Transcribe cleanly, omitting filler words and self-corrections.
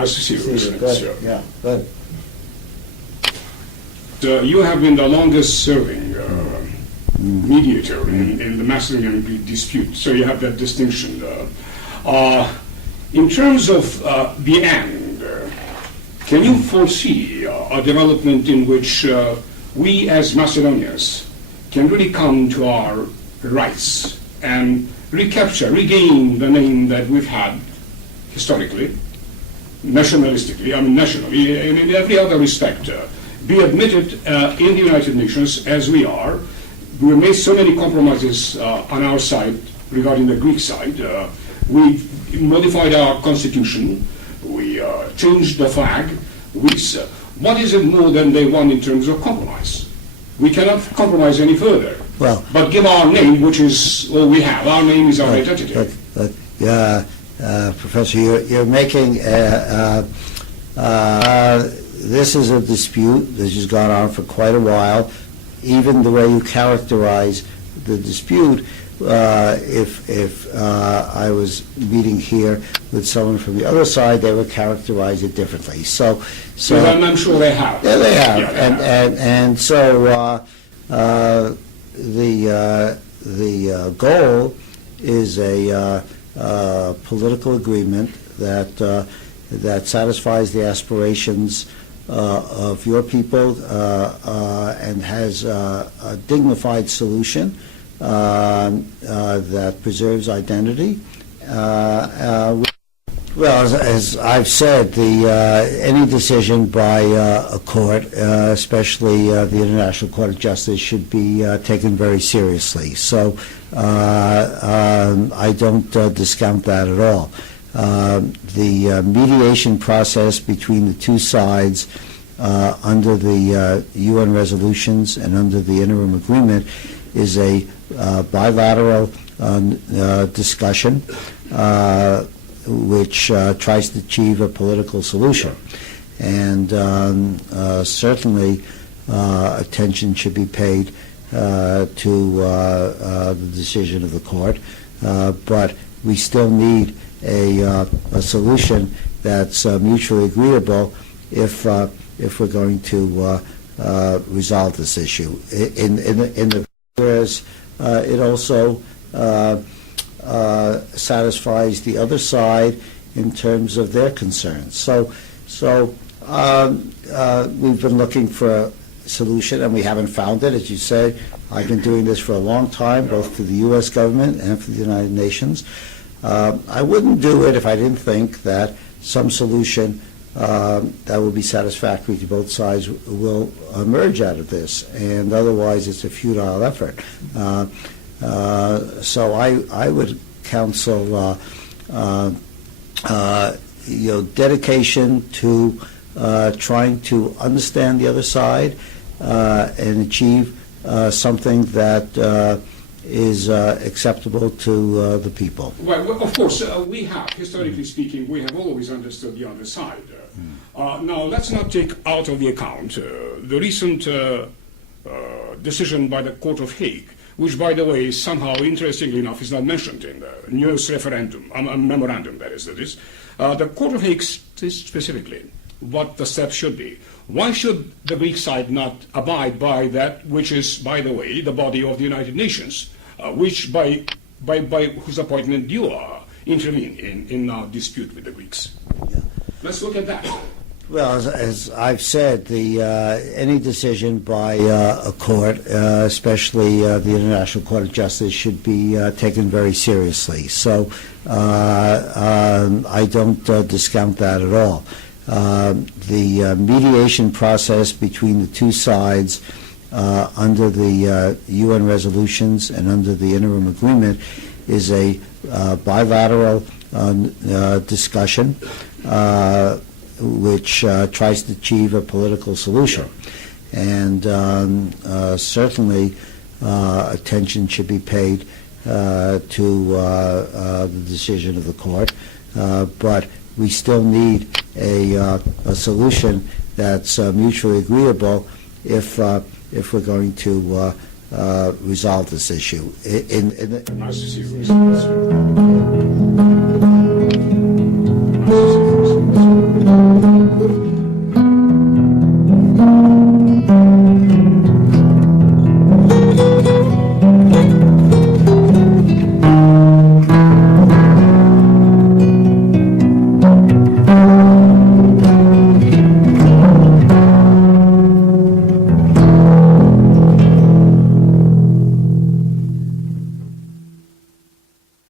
Nice to see you, Mr. Nestor. Yeah, good. You have been the longest serving mediator in the Macedonian dispute, so you have that distinction. In terms of the end, can you foresee a development in which we as Macedonians can really come to our rights and regain the name that we've had historically, nationalistically, nationally, and in every other respect, be admitted in the United Nations as we are? We made so many compromises on our side regarding the Greek side. We modified our constitution. We changed the flag. What is it more than they want in terms of compromise? We cannot compromise any further. Well, but give our name, which is all we have. Our name is our identity. Professor, you're making this is a dispute that has gone on for quite a while. Even the way you characterize the dispute, if I was meeting here with someone from the other side, they would characterize it differently. So I'm sure they have. Yeah, they have. Yeah, and so the goal is a political agreement that satisfies the aspirations of your people and has a dignified solution that preserves identity. Well, as I've said, any decision by a court, especially the International Court of Justice, should be taken very seriously. So I don't discount that at all. The mediation process between the two sides under the UN resolutions and under the interim agreement is a bilateral discussion which tries to achieve a political solution. And certainly attention should be paid to the decision of the court, but we still need a solution that's mutually agreeable if we're going to resolve this issue. Whereas it also satisfies the other side in terms of their concerns. So we've been looking for a solution, and we haven't found it. As you say, I've been doing this for a long time, both for the U.S. government and for the United Nations. I wouldn't do it if I didn't think that some solution that will be satisfactory to both sides will emerge out of this, and otherwise it's a futile effort. So I would counsel dedication to trying to understand the other side and achieve something that is acceptable to the people. Well, of course, we have, historically speaking, we have always understood the other side. Now, let's not take out of the account the recent decision by the Court of Hague, which, by the way, somehow, interestingly enough, is not mentioned in the newest memorandum, that is. The Court of Hague says specifically what the steps should be. Why should the Greek side not abide by that, which is, by the way, the body of the United Nations, which by whose appointment you intervene in our dispute with the Greeks? Yeah. Let's look at that. Well, as I've said, any decision by a court, especially the International Court of Justice, should be taken very seriously. So I don't discount that at all. The mediation process between the two sides under the UN resolutions and under the interim agreement is a bilateral discussion which tries to achieve a political solution. And certainly attention should be paid to the decision of the court, but we still need a solution that's mutually agreeable if we're going to resolve this issue. Nice to see you.